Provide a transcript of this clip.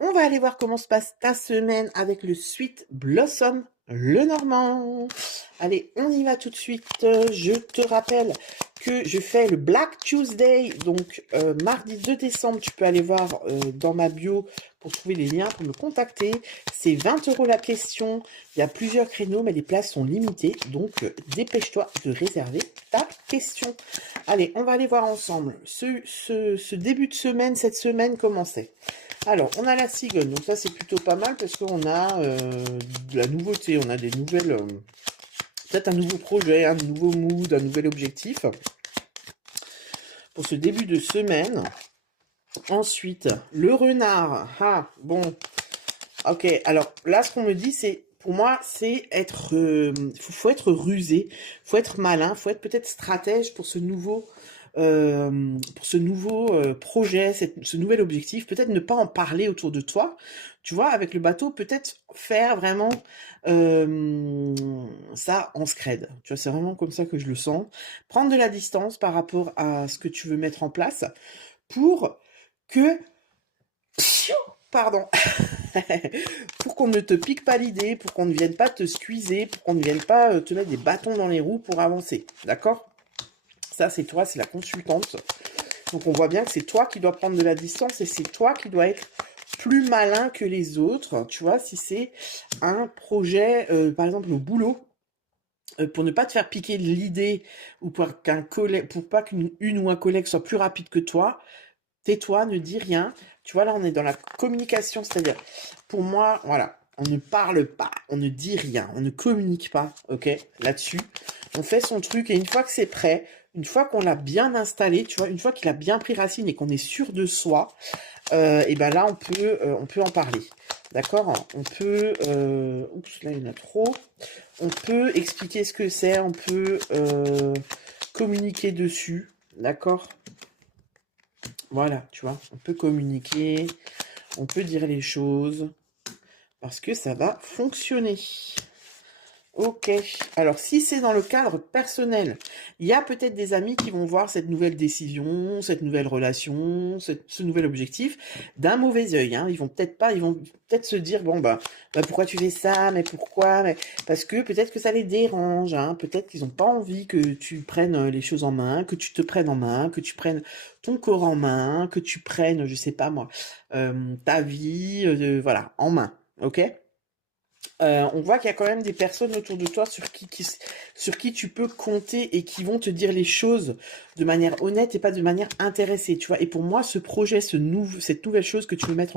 On va aller voir comment se passe ta semaine avec le Sweet Blossom Lenormand. Allez, on y va tout de suite. Je te rappelle que je fais le Black Tuesday, donc mardi 2 décembre, tu peux aller voir dans ma bio pour trouver les liens pour me contacter. C'est 20 € la question, il y a plusieurs créneaux, mais les places sont limitées, donc dépêche-toi de réserver ta question. Allez, on va aller voir ensemble ce début de semaine, cette semaine, comment c'est. Alors, on a la cigogne, donc ça c'est plutôt pas mal parce qu'on a de la nouveauté, on a des nouvelles, peut-être un nouveau projet, un nouveau mood, un nouvel objectif pour ce début de semaine. Ensuite, le renard, ah, bon, ok, alors là ce qu'on me dit c'est, pour moi c'est être, faut être rusé, faut être malin, faut être peut-être stratège pour ce nouveau projet, ce nouvel objectif, peut-être ne pas en parler autour de toi, tu vois, avec le bateau, peut-être faire vraiment ça en scred, tu vois, c'est vraiment comme ça que je le sens, prendre de la distance par rapport à ce que tu veux mettre en place, pour que, pardon, pour qu'on ne te pique pas l'idée, pour qu'on ne vienne pas te squeezer, pour qu'on ne vienne pas te mettre des bâtons dans les roues pour avancer, d'accord? Ça, c'est toi, c'est la consultante. Donc, on voit bien que c'est toi qui dois prendre de la distance et c'est toi qui dois être plus malin que les autres. Tu vois, si c'est un projet, par exemple, au boulot, pour ne pas te faire piquer l'idée ou pour qu'un collègue, pour pas qu'une ou un collègue soit plus rapide que toi, tais-toi, ne dis rien. Tu vois, là, on est dans la communication, c'est-à-dire, pour moi, voilà, on ne parle pas, on ne dit rien, on ne communique pas, ok, là-dessus. On fait son truc et une fois que c'est prêt, une fois qu'on l'a bien installé, tu vois, une fois qu'il a bien pris racine et qu'on est sûr de soi, et ben là, on peut en parler. D'accord? On peut... oups, là, il y en a trop. On peut expliquer ce que c'est, on peut communiquer dessus. D'accord? Voilà, tu vois, on peut communiquer, on peut dire les choses, parce que ça va fonctionner. Ok, alors si c'est dans le cadre personnel, il y a peut-être des amis qui vont voir cette nouvelle décision, cette nouvelle relation, ce nouvel objectif d'un mauvais œil. Hein. Ils vont peut-être se dire, bon bah pourquoi tu fais ça, mais pourquoi, mais... Parce que peut-être que ça les dérange, hein. Peut-être qu'ils n'ont pas envie que tu prennes les choses en main, que tu te prennes en main, que tu prennes ton corps en main, que tu prennes, je sais pas moi, ta vie, voilà, en main, ok? On voit qu'il y a quand même des personnes autour de toi sur qui tu peux compter et qui vont te dire les choses de manière honnête et pas de manière intéressée, tu vois. Et pour moi, ce projet, cette nouvelle chose que tu veux mettre